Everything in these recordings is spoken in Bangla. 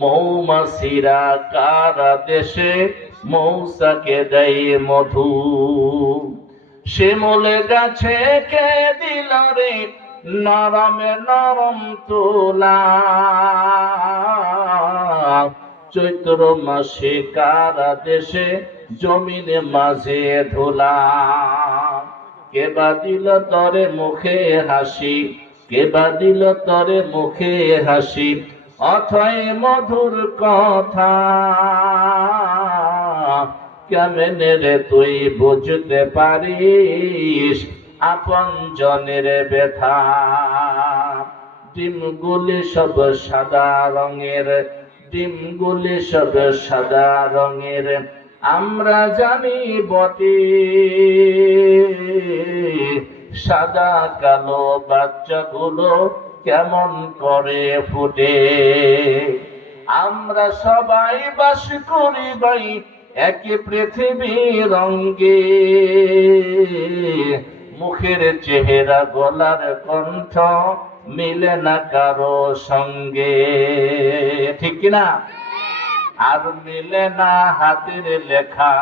মৌমাছিরা কার দেশে মৌসাকে দেয় মধু। শিমুল গাছে কে দিল রে নরমে নরম তুলা, চৈত্র মাসে কার দেশে জমিনে মাঝে ধুলা। কে বা দিল তরে মুখে হাসি, কে বা দিল তরে মুখে হাসি, অথয় মধুর কথা। কেমনে রে তুই বুঝতে পারিস আপন জনের ব্যথা। ডিমগুলি সব সাদা রঙের, ডিমগুলি সব সাদা রঙের, আমরা জানি বটে সাদা কালো বাচ্চাগুলো কেমন করে ফুটে। আমরা সবাই বাস করি ভাই একই পৃথিবীর অঙ্গে, মুখের চেহারা গলার কণ্ঠ মিলে না কারো সঙ্গে, ঠিক কিনা? আর মিলে না হাতের লেখা,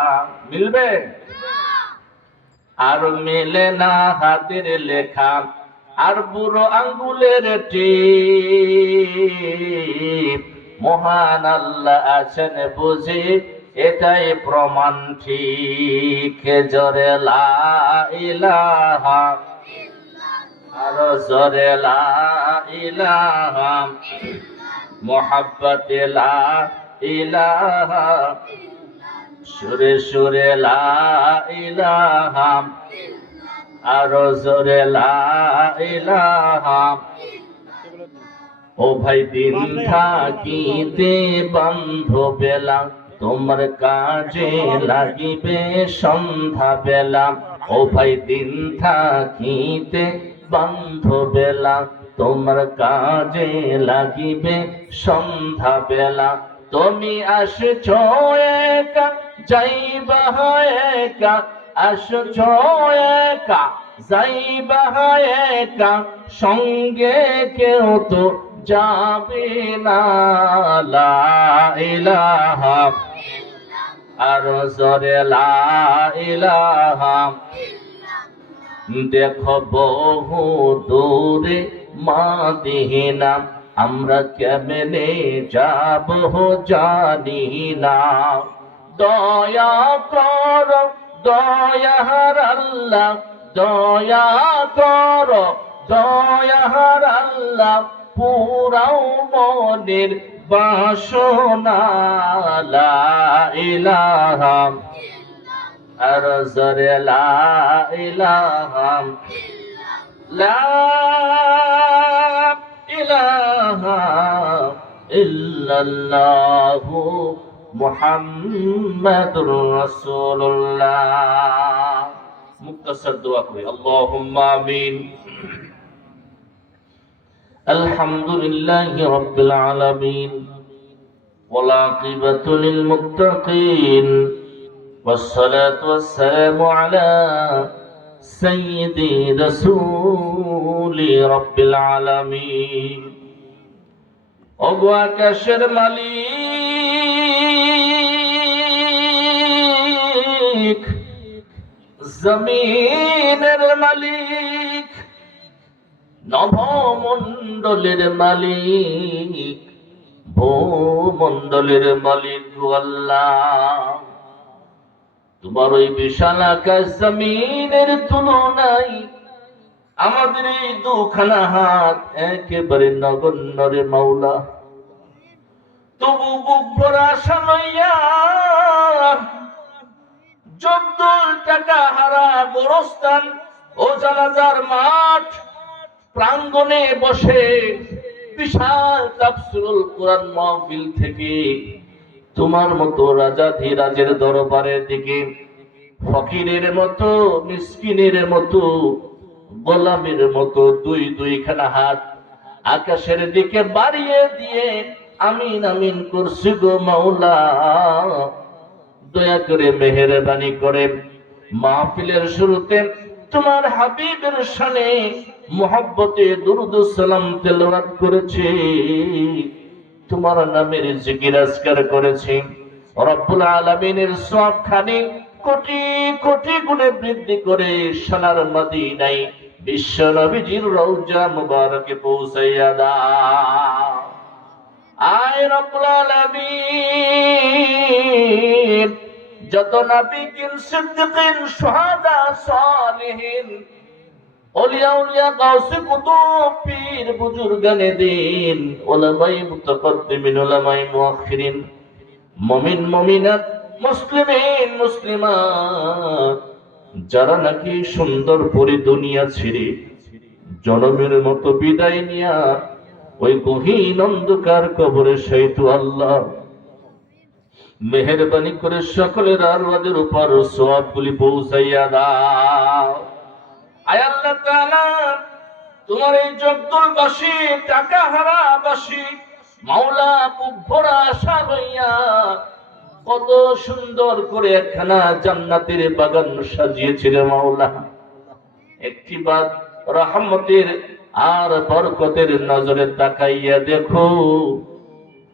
মিলবে? আর মিলে না হাতের লেখা, আর বুড়ো আঙ্গুলের টিপ। মহান আল্লাহ আছেন বুঝি এটাই প্রমাণ ঠিক। জোরে লা ইলাহা, আর জোরে লা ইলাহা, মুহাব্বতে লা ইলাহা, সুরে সুরে লা ইলাহা, আর জোরে লা ইলাহা। ও ভাই দিন থাকিতে বন্ধু বেলা, তোমার কাজে লাগিবে সন্ধ্যা বেলা। ও ভাই দিন থাকিতে বন্ধু বেলা, তোমার কাজে লাগিবে সন্ধ্যা বেলা। তুমি আসছো একা যাইবা একা, আসছো একা যাইবা একা, সঙ্গে কেউ তো যাবে না। লা ইলাহা, আর জোরে লা ইলাহা। দেখো বহু দূরে মাদিনা, আমরা কেমনে যাব জানি না। দয়া কর দয়ার আল্লাহ, দয়া কর দয়ার আল্লাহ, পুরাও মনের বাসনা। লা ইলাহা, আর জোরে লা ইলাহা, লা ইলাহা ইল্লাল্লাহু মুহাম্মাদুর রাসূলুল্লাহ। মুক্তাসার দোয়া করি, আল্লাহুম্মা আমিন। আলহামদুলিল্লাহি রাব্বিল আলামিন, ওয়াল আকিবাতু লিল মুত্তাকিন, والصلاة والسلام على سيد رسول رب العالمين। ওগো আকাশের মালিক, জমিনের মালিক, নভমণ্ডলের মালিক, ভূমণ্ডলের মালিক আল্লাহ, তোমার ওই বিশাল আকাশ জমিনের তুলনায় আমাদের এই দুখানা হাত একেবারে নগণ্য রে মাওলা। তবু বুক ভরা আশা লইয়া 14 টাকা হারা গোরস্থান ও জানাজার মাঠ প্রাঙ্গণে বসে বিশাল তাফসীরুল কোরআন মাহফিল থেকে তোমার মতো রাজাধিরাজের দরবারের দিকে ফকিরের মতো, মিসকিনের মতো, গোলামের মতো দুইখানা হাত আকাশের দিকে বাড়িয়ে দিয়ে আমিন আমিন করছি গো মাওলা। দয়া করে মেহেরবানি করে মাহফিলের শুরুতে তোমার হাবিবের শানে মুহাব্বতে দুরূদ ও সালাম তেলাওয়াত করেছি। তোমার নামের জিকির আজকার করেছি, রব্বুল আলামিনের সওয়াবখানি কোটি কোটি গুণে বৃদ্ধি করে সোনার মদিনায় বিশ্ব নবীজির রওজা মুবারকে পৌঁছাইয়া দাও। আয় রব্বুল আলামিন, যত নবীগণ, সিদ্দিকিন, শুহাদা, সালিহিন, ওলিয়া উলিয়া, গাউসে কুতুব, পীর, বুজুর্গানে দ্বীন, উলামায়ে মুতাকাদ্দিমিন, উলামায়ে মুআখিরিন, মুমিন মুমিনাত, মুসলিমিন মুসলিমাত, যারা নাকি সুন্দর করে দুনিয়া ছেড়ে জনমের মতো বিদায় নিয়া ওই গহীন অন্ধকার কবরে শায়িত, আল্লাহ মেহেরবানি করে সকলের আরওয়াদের উপর সওয়াবগুলি পৌঁছাইয়া দাও। আয় আল্লাহ তাআলা, তোমার এই জগদলবাসী, টাকাহারাবাসী, মাওলা বুক ভরা আশা লইয়া কত সুন্দর করে একখানা জান্নাতের বাগান সাজিয়েছিল মাওলা, একটিবার রহমতের আর বরকতের নজরে তাকাইয়া দেখো,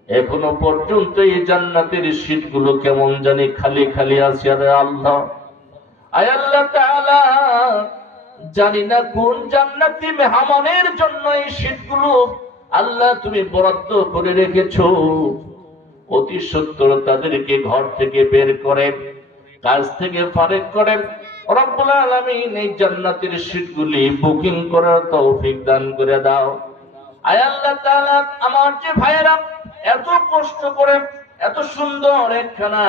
এখনো পর্যন্ত এই জান্নাতের সিটগুলো কেমন জানি খালি খালি আছে। আরে আল্লাহ, আয় আল্লাহ তাআলা, জানি না কোন জান্নাতি মেহমানের জন্য এই সিটগুলো আল্লাহ তুমি বরাদ্দ করে রেখেছো। অতি সত্বর তাদেরকে ঘর থেকে বের করে, কাজ থেকে ফারেক করে রব্বুল আলামিন এই জান্নাতের সিটগুলি বুকিং করার তৌফিক দান করে দাও। আয় আল্লাহ তাআলা, আমার যে ভাইয়েরা এত কষ্ট করে এত সুন্দর একখানা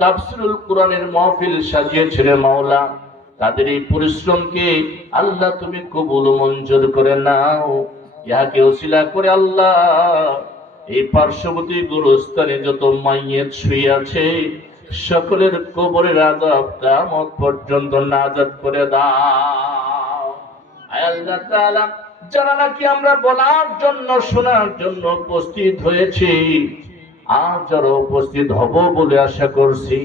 তাফসীরুল কোরআনের মাহফিল সাজিয়েছিলেন মাওলা, তাদের এই পরিশ্রমকে আল্লাহ তুমি কবুল মঞ্জুর করে নাও। ইহাকে ওসিলা করে আল্লাহ এই পার্শ্ববর্তী গুরুস্থানে যত মাইয়িত শুয়ে আছে সকলের কবরের আযাব কিয়ামত পর্যন্ত নাজাত করে দাও। আয় আল্লাহ তাআলা, যারা নাকি আমরা বলার জন্য শোনার জন্য উপস্থিত হয়েছি, আজ যারা উপস্থিত হব বলে আশা করছি,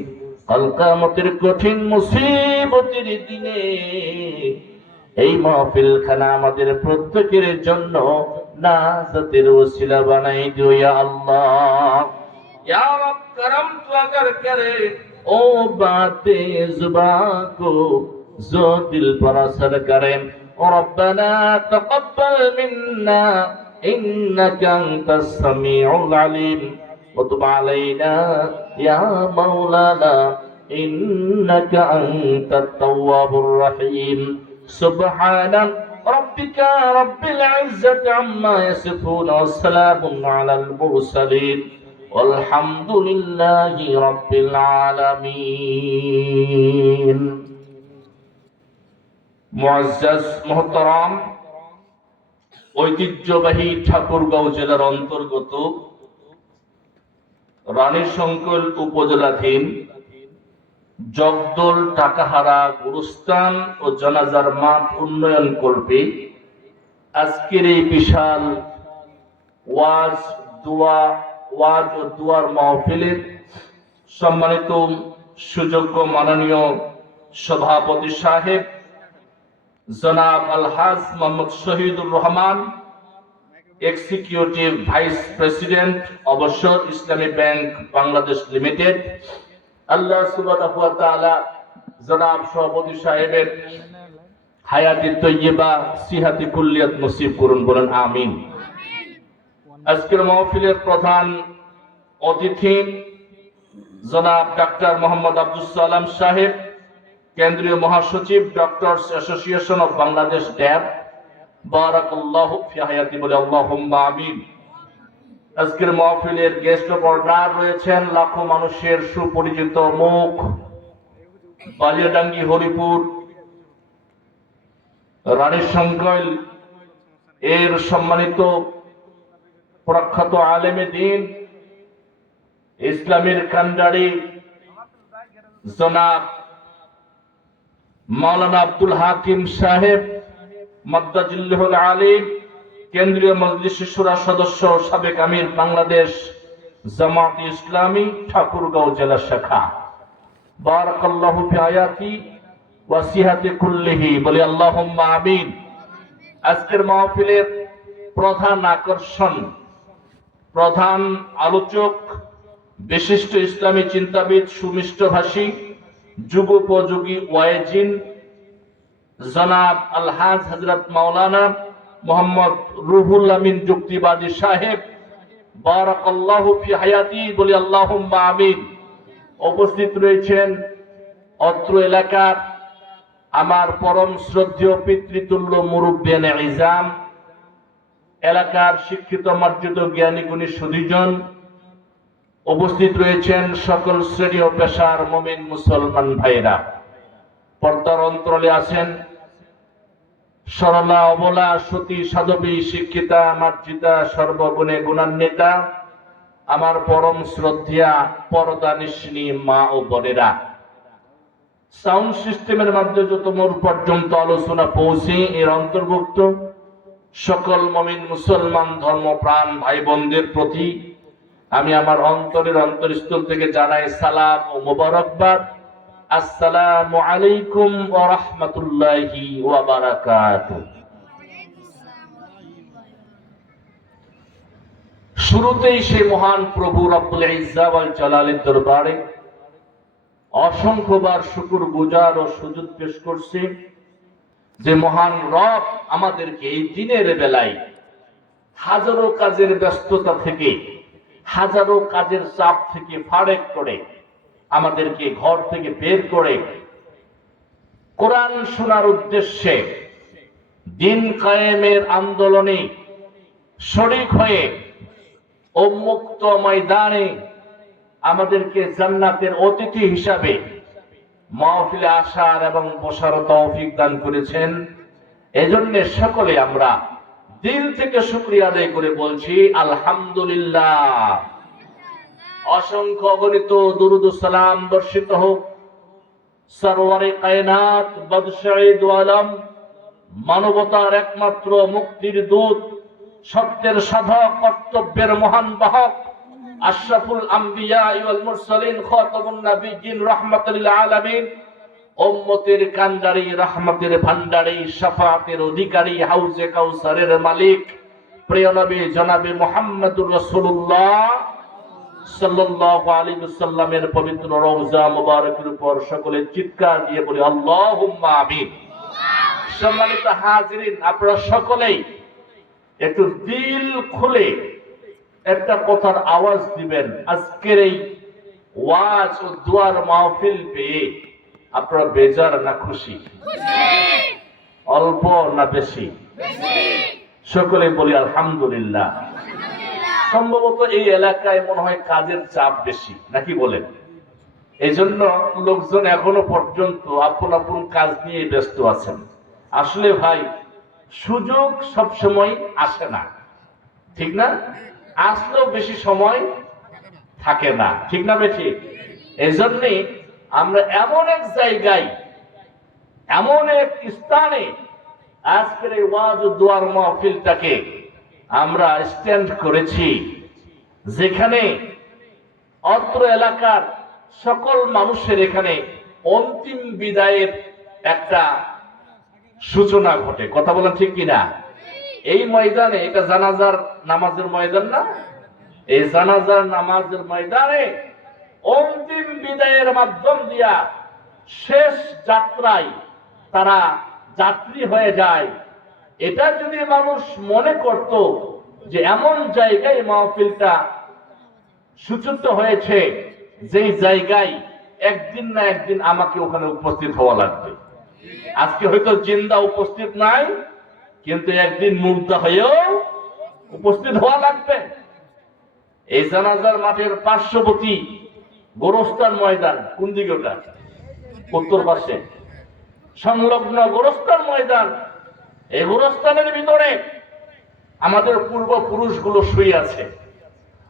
কাল কিয়ামতের কঠিন মুসিবতের দিনে এই মাহফিলখানা আমাদের প্রত্যেকের জন্য নাজাতের ওসিলা বানাই দিও ইয়া আল্লাহ। या रब करम तो अगर करे ओ बातें जुबां को जो दिल पर असर करे। रब्बना तक़ब्बल मिन्ना इन्नका अंतस समीउल अलीम व तुब अलैना या मौलाना इन्नका अंतत तव्वाबुर रहीम। सुब्हाना रब्बिका रब्बिल इज्जति अम्मा यसिफून व सलामुन अलल मुरसलीन আলহামদুলিল্লাহি রাব্বিল আলামিন। মুআজ্জাজ মুহতারাম, ঐতিহ্যবাহী ঠাকুরগাঁও জেলার অন্তর্গত রানীশঙ্কল উপজেলাধীন জগদল টাকাহারা গুরুস্থান ও জানাজার মাঠ উন্নয়ন কল্পে আজকের এই বিশাল ওয়াজ ও দুয়ার মাহফিলের সম্মানিত সুযোগ্য মাননীয় সভাপতি সাহেব জনাব Alhaj Mohammad Shahidur Rahman, executive vice president অবসর ইসলামী ব্যাংক বাংলাদেশ লিমিটেড, আল্লাহ সুবহানাহু ওয়া তাআলা জনাব সভাপতি সাহেবের হায়াতে তৈয়বা সিহাতে কুল্লিয়াত নসিব করুন, বলেন আমিন। আজকের মাহফিলের প্রধান অতিথি জনাব ডাক্তার মোহাম্মদ আব্দুস সালাম সাহেব, কেন্দ্রীয় মহাসচিব ডক্টরস অ্যাসোসিয়েশন অফ বাংলাদেশ ড্যাব, বারাকাল্লাহু ফি হায়াতি, বলে আল্লাহুম্মা আমিন। আজকের মাহফিলের গেস্ট অফ অনার রয়েছেন লাখো মানুষের সুপরিচিত মুখ, বালিয়াডাঙ্গি, হরিপুর, রানীশঙ্কল এর সম্মানিত প্রখ্যাত আলেমে দ্বীন, ইসলামের কান্ডারি জনাব মাওলানা আব্দুল হাকিম সাহেব মাদ্দাজিল্লাহুল আলিম, কেন্দ্রীয় মজলিস শুরা সদস্য, সাবেক আমির বাংলাদেশ জামাত ইসলামী ঠাকুরগাঁও জেলা শাখা, বারাকাল্লাহু ফি হায়াতি ওয়া সিহাতি কুল্লিহি, বলি আল্লাহুম্মা আমিন। আজকের মাহফিলের প্রধান আকর্ষণ প্রধান আলোচক, বিশিষ্ট ইসলামী চিন্তাবিদ, সুমিষ্টভাষী, যুগোপযোগী ওয়াইজিন জনাব আলহাজ হযরত মাওলানা মোহাম্মদ রুহুল আমিন যুক্তিবাদী সাহেব, বারাকাল্লাহু ফি হায়াতি, বলি আল্লাহুম্মা আমিন। উপস্থিত রয়েছেন অত্র এলাকার আমার পরম শ্রদ্ধেয় পিতৃতুল্য মুরব্বিয়ানে ইজাম, এলাকার শিক্ষিত মার্জিত জ্ঞানী গুণী সুধীজন। উপস্থিত রয়েছেন সকল শ্রেণী ও পেশার মুমিন মুসলমান ভাইরা। পর্দার অন্তরালে আছেন সরলা অবলা সতী সাধবী শিক্ষিতা মার্জিতা সর্বগুণে গুণান্বিতা আমার পরম শ্রদ্ধেয়া পর্দা নিশিনী মা ও বোনেরা। সাউন্ড সিস্টেমের মাধ্যমে যত মোর পর্যন্ত আলোচনা পৌঁছে এর অন্তর্ভুক্ত সকল মুমিন মুসলমান ধর্মপ্রাণ ভাই বোনদের প্রতি আমি আমার অন্তরের অন্তরস্থল থেকে জানাই সালাম ও মোবারকবাদ। আসসালামু আলাইকুম ওয়া রাহমাতুল্লাহি ওয়া বারাকাতুহু। শুরুতেই সেই মহান প্রভু রব্বুল ইজ্জা ওয়াল জালালের দরবারে অসংখ্যবার শুকর গুজার ও সুজুদ পেশ করছি যে মহান রব আমাদেরকে এই দিনের বেলায় হাজারো কাজের ব্যস্ততা থেকে, হাজারো কাজের চাপ থেকে ফারেক করে আমাদেরকে ঘর থেকে বের করে কোরআন শোনার উদ্দেশ্যে দিন কায়েমের আন্দোলনে শরীক হয়ে উন্মুক্ত ময়দানে আমাদেরকে জান্নাতের অতিথি হিসাবে মাহফিলে আসার এবং বসার তৌফিক দান করেছেন। এজন্য সকলে আমরা দিল থেকে শুকরিয়া আদায় করে বলছি আলহামদুলিল্লাহ। অসংখ্য অগণিত দুরুদ ও সালাম বর্ষিত হোক সরওয়ারে কায়নাত বাদশায়ে দু আলম, মানবতার একমাত্র মুক্তির দূত, সত্যের সাধক, কর্তব্যের মহান বাহক, আশরাফুল আম্বিয়া ওয়াল মুরসালিন, খাতামুন নবিয়্যিন, রাহমাতুল লিল আলামিন, উম্মতের কান্ডারি, রহমতের ভান্ডারি, শাফাআতের অধিকারী, হাউজে কাউসারের মালিক প্রিয় নবী জনাবে মুহাম্মদুর রাসূলুল্লাহ সাল্লাল্লাহু আলাইহি ওয়াসাল্লামের পবিত্র রওজা মুবারকের উপর সকলে চিৎকার দিয়ে বলি আল্লাহুম্মা আমিন। সম্মানিত হাজিরিন, আপনারা সকলেই একটু দিল খুলে একটা কথার আওয়াজ দিবেন। আজকের এই ওয়াজ ও দুয়ার মাহফিল পেয়ে আপনারা বেজার না খুশি? অল্প না বেশি? সকলে বলি আলহামদুলিল্লাহ। সম্ভবত এই এলাকায় মনে হয় কাজের চাপ বেশি, নাকি বলেন? এই জন্য লোকজন এখনো পর্যন্ত আপন আপন কাজ নিয়ে ব্যস্ত আছেন। আসলে ভাই, সুযোগ সব সময় আসে না, ঠিক না? আসলেও বেশি সময় থাকে না, ঠিক না বেশি? এই জন্যে আমরা এমন এক জায়গায়, এমন এক স্থানে আজকের এই ওয়াজ ও দুয়ার মাহফিলটাকে আমরা স্ট্যান্ড করেছি, যেখানে অত্র এলাকার সকল মানুষের এখানে অন্তিম বিদায়ের একটা সূচনা ঘটে। কথা বলেন ঠিক কিনা? এই ময়দানে, এটা জানাজার নামাজের ময়দান না? এই জানাজার নামাজের ময়দানে অন্তিম বিদায়ের মাধ্যম দিয়া শেষ যাত্রায় তারা যাত্রী হয়ে যায়। এটা যদি মানুষ মনে করত যে এমন জায়গায় মাহফিলটা সূচিত হয়েছে, যেই জায়গায় একদিন না একদিন আমাকে ওখানে উপস্থিত হওয়া লাগবে। আজকে হয়তো জিন্দা উপস্থিত নাই, কিন্তু একদিন মুর্দা হয়েও উপস্থিত হওয়া লাগবে। এই জানাজার মাঠের পার্শ্ববর্তী গোরস্থান ময়দান, কোন দিকে ওটা? উত্তর পাশে সংলগ্ন গোরস্থান ময়দান। এই গোরস্থানের ভিতরে আমাদের পূর্বপুরুষগুলো শুয়ে আছে,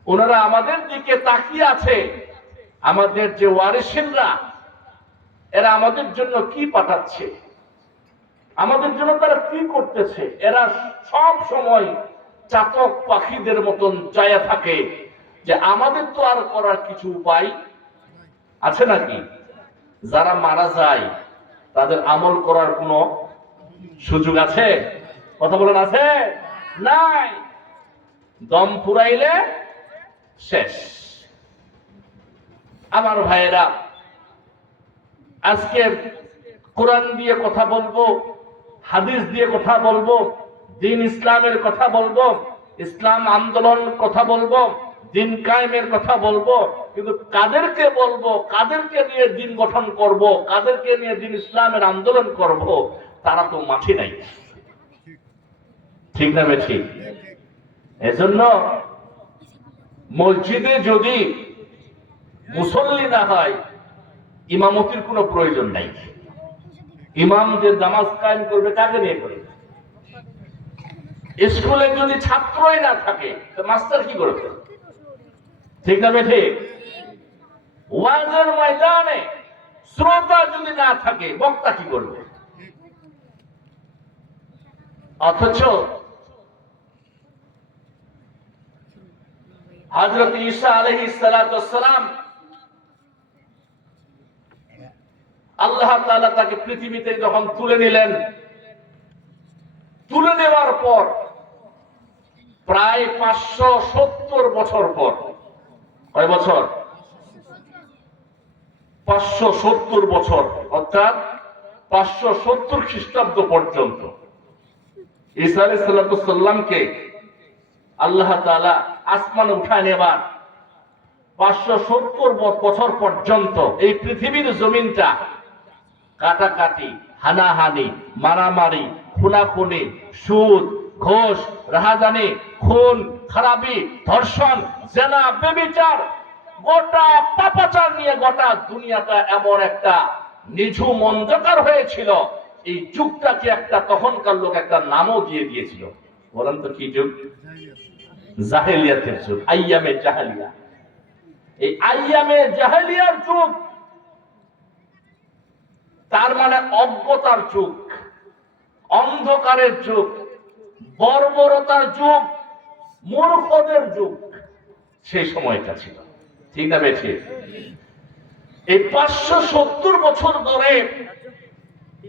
ওনারা আমাদের দিকে তাকিয়ে আছে। আমাদের যে ওয়ারিসিনরা, এরা আমাদের জন্য কি পাঠাচ্ছে, আমাদের জন্য তারা কি করতেছে, এরা সব সময় চাতক পাখিদের মতন চায়া থাকে যে আমাদের তো আর করার কিছু উপায় আছে নাকি? যারা মারা যায় তাদের আমল করার কোনো সুযোগ আছে? কথা বলেন, আছে? নাই। দম ফুরাইলে শেষ। আমার ভাইয়েরা, আজকে কোরআন দিয়ে কথা বলবো, হাদিস দিয়ে কথা বলবো, দিন ইসলামের কথা বলবো, ইসলাম আন্দোলন কথা বলবো, দিন কায়েমের কথা বলবো, কিন্তু কাদেরকে বলবো, কাদেরকে নিয়ে দিন গঠন করব, কাদেরকে নিয়ে দিন ইসলামের আন্দোলন করব, তারা তো মাঠে নাই। ঠিক না বেঠিক? এজন্য মসজিদে যদি মুসল্লি না হয়, ইমামতির কোনো প্রয়োজন নাই। ইমাম যে নামাজ কায়েম করবে কাকে নিয়ে করবে? স্কুলে যদি ছাত্রই না থাকে, মাস্টার কি করবে? ঠিক না বেঠিক? ওয়াজের ময়দানে শ্রোতা যদি না থাকে, বক্তা কি করবে? অথচ হযরত ঈসা আলাইহিস সালাতু ওয়াসসালাম, আল্লাহ তাআলা তাকে পৃথিবীতে যখন তুলে নিলেন, তুলে নেওয়ার পর প্রায় 570 বছর পর, কয় বছর? 570 বছর, অর্থাৎ 570 খ্রিস্টাব্দ পর্যন্ত ঈসা আলাইহিস সালাতু ওয়াসসালামকে আল্লাহ তাআলা আসমানে উঠায় নেবার 570 বছর পর্যন্ত এই পৃথিবীর জমিনটা কাটাকাটি, হানাহানি, মারামারি, খুনাখুনি, সুদ, ঘোষ, রাহাজানি, খুন খারাপি, ধর্ষণ, জেনা, ব্যভিচার, গোটা পাপাচার নিয়ে গোটা দুনিয়াটা এমন একটা নিঝুম অন্ধকার হয়েছিল। এই যুগটাকে একটা তখনকার লোক একটা নামও দিয়ে দিয়েছিল। বলেন তো কি যুগ? জাহেলিয়াতের যুগ, আইয়ামে জাহেলিয়া। এই আইয়ামে জাহেলিয়ার যুগ, তার মানে অজ্ঞতার যুগ, অন্ধকারের যুগ, বর্বরতার যুগ, মূর্খদের যুগ সেই সময়টা ছিল। ঠিক না বেঠি? এই 570 বছর ধরে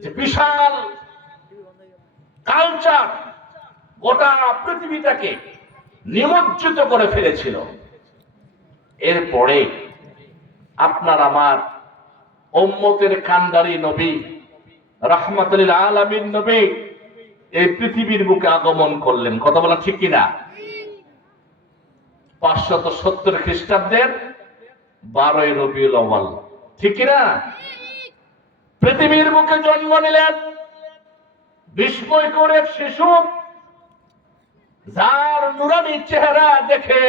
যে বিশাল কালচার গোটা পৃথিবীটাকে নিমজ্জিত করে ফেলেছিল, এরপরে আপনার আমার উম্মতের কান্ডারি নবী, রাহমাতুল লিল আলামিন নবী এই পৃথিবীর বুকে আগমন করলেন। কথা বলা ঠিক কিনা? 570 খ্রিস্টাব্দের 12ই রবিউল আউয়াল, ঠিক কিনা? পৃথিবীর বুকে জন্ম নিলেন বিস্ময়কর এক শিশু, যার নুরানি চেহারা দেখে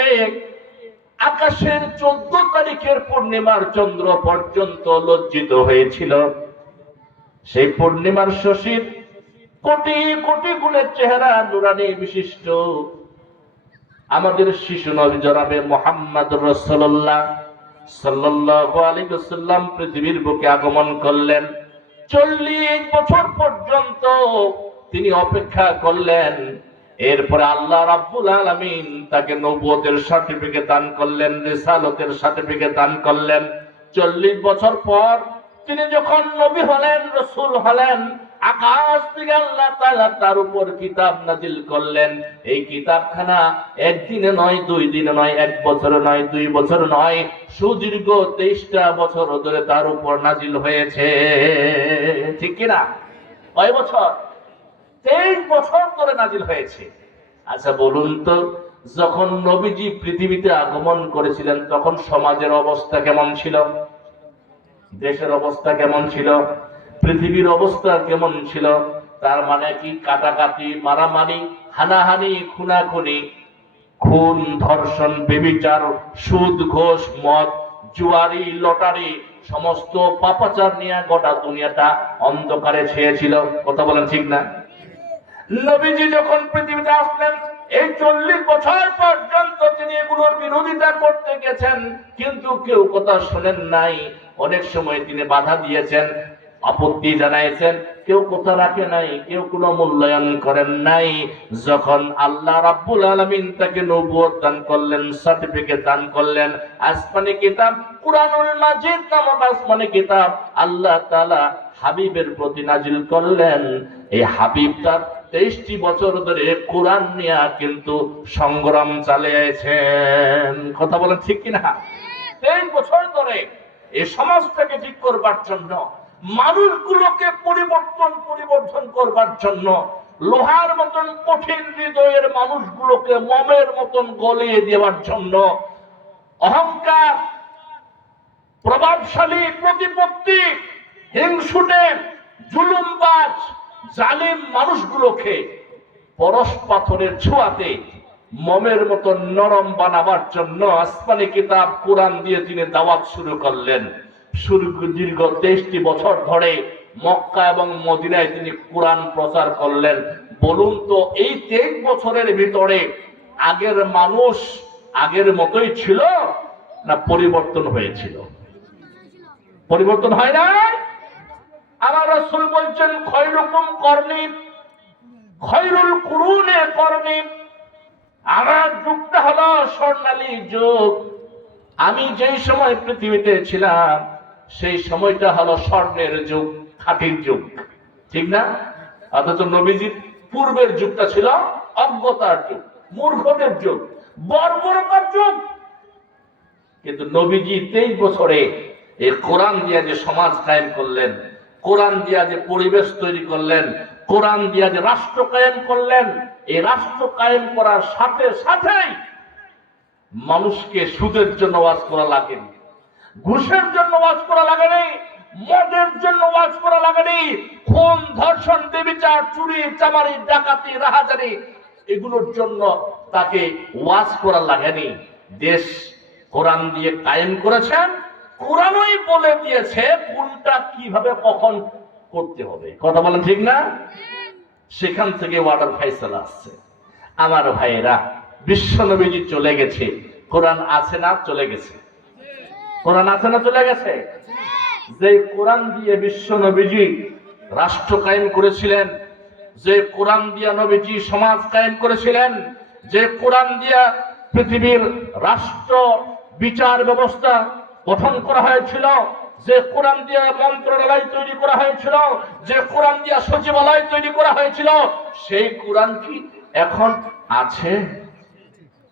আকাশের 14 তারিখের পূর্ণিমার চন্দ্র পর্যন্ত লজ্জিত হয়েছিল। সেই পূর্ণিমার শশীর কোটি কোটি গুণের চেহারা নুরানি বিশিষ্ট আমাদের শিশু নবী জনাবে মুহাম্মদুর রাসূলুল্লাহ সাল্লাল্লাহু আলাইহি ওয়াসাল্লাম পৃথিবীর বুকে আগমন করলেন। 40 বছর পর্যন্ত তিনি অপেক্ষা করলেন। এরপরে আল্লাহ রাব্বুল আলামিন তাকে নবুয়তের সার্টিফিকেট দান করলেন, রিসালাতের সার্টিফিকেট দান করলেন। 40 বছর পর তিনি যখন নবী হলেন, রাসূল হলেন, আকাশ থেকে আল্লাহ তাআলা তার উপর কিতাব নাজিল করলেন। এই কিতাবখানা একদিনে নয়, 2 দিনে নয়, 1 বছর নয়, 2 বছর নয়, সুদীর্ঘ 23টা বছর ধরে তার উপর নাজিল হয়েছে। ঠিক কিনা? কয় বছর? 23 বছর ধরে নাজিল হয়েছে। আচ্ছা বলুন তো, যখন নবীজি পৃথিবীতে আগমন করেছিলেন তখন সমাজের অবস্থা কেমন ছিল? দেশের অবস্থা কেমন ছিল? পৃথিবীর অবস্থা কেমন ছিল? তার মানে কি কাটাকাটি, মারামারি, হানাহানি, খুনাখুনি, খুন, ধর্ষণ, ব্যভিচার, সুদ, ঘোষ, মদ, জুয়ারি, লটারি, সমস্ত পাপাচার নিয়ে গোটা দুনিয়াটা অন্ধকারে ছেয়েছিল। কথা বলেন ঠিক না? নবীজি যখন পৃথিবীতে আসলেন, এই 40 বছর পর্যন্ত তিনি এগুলোর বিরোধিতা করতে গেছেন, কিন্তু কেউ কথা শোনেন নাই। অনেক সময় তিনি বাধা দিয়েছেন, আপত্তি জানাইছেন, কেউ কথা রাখে নাই, কেউ কোনো মূল্যায়ন করেন নাই। যখন আল্লাহ রাব্বুল আলামিন তাকে নবুয়ত দান করলেন, সার্টিফিকেট দান করলেন, আসমানি কিতাব কুরআনুল মাজিদ নামক আসমানি কিতাব আল্লাহ তাআলা হাবিবের প্রতি নাজিল করলেন। এই হাবিব তার 23টি বছর ধরে কোরআন নিয়ে কিন্তু সংগ্রাম চালিয়েছেন। কথা বলেন ঠিক কিনা? 23 বছর ধরে এই সমাজটাকে ঠিক করবার জন্য, মানুষগুলোকে পরিবর্তন করবার জন্য, লোহার মতন কঠিন হৃদয়ের মানুষগুলোকে মোমের মতন গলিয়ে দেওয়ার জন্য, অহংকার, প্রভাবশালী, প্রতিপত্তি, হিংসুটে, জুলুমবাজ, জালিম মানুষগুলোকে পরশ পাথরের ছোঁয়াতে মোমের মতো নরম বানাবার জন্য আসমানি কিতাব কোরআন দিয়ে তিনি দাওয়াত শুরু করলেন। দীর্ঘ 23টি বছর ধরে মক্কা এবং মদিনায় তিনি কোরআন প্রচার করলেন। বলুন তো, এই 23 বছরের ভিতরে আগের মানুষ আগের মতোই ছিল না পরিবর্তন হয়েছিল? পরিবর্তন হয় না। আমার রাসূল বলছেন, খয়রুকুম করনি খয়রুল কুরুনে করনি। আমার যুগটা হলো স্বর্ণালী যুগ। আমি যেই সময় পৃথিবীতে ছিলাম সেই সময়টা হলো স্বর্ণের যুগ, খাঁটির যুগ, ঠিক না? অথচ নবীজির পূর্বের যুগটা ছিল অজ্ঞতার যুগ, মূর্খদের যুগ, বর্বরতার যুগ। কিন্তু নবীজি 23 বছরে এই কোরআন দিয়ে যে সমাজ কায়েম করলেন, কোরআন দিয়া যে পরিবেশ তৈরি করলেন, কোরআন দিয়া যে রাষ্ট্র কায়েম করলেন, এই রাষ্ট্র কায়েম করার সাথে সাথেই মানুষকে সুদের জন্য ওয়াজ করা লাগেনি, ঘুষের জন্য ওয়াজ করা লাগেনি, মদের জন্য ওয়াজ করা লাগেনি, খুন, ধর্ষণ, ব্যভিচার, চুরি, চামারি, ডাকাতি, রাহাজানি এগুলোর জন্য তাকে ওয়াজ করা লাগেনি। দেশ কোরআন দিয়ে কায়েম করেছেন, কোরআনই বলে দিয়েছে কোনটা কিভাবে কখন করতে হবে। কথা বলেন ঠিক না? সেখান থেকে ওয়ার্ডার ফাইসালা আসছে। আমার ভাইয়েরা, বিশ্বনবীজি চলে গেছে, কোরআন আছে না চলে গেছে? কোরআন আছে না চলে গেছে? যে কোরআন দিয়ে বিশ্বনবীজি রাষ্ট্র কায়েম করেছিলেন, যে কোরআন দিয়া নবীজি সমাজ কায়েম করেছিলেন, যে কোরআন দিয়া পৃথিবীর রাষ্ট্র বিচার ব্যবস্থা গঠন করা হয়েছিল, যে কোরআন দিয়ে মন্ত্রণালয় তৈরি করা হয়েছিল, যে কোরআন দিয়ে সচিবালয় তৈরি করা হয়েছিল, সেই কোরআন কি এখন আছে?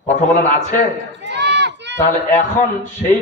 কথা বলেন আছে? তাহলে এখন সেই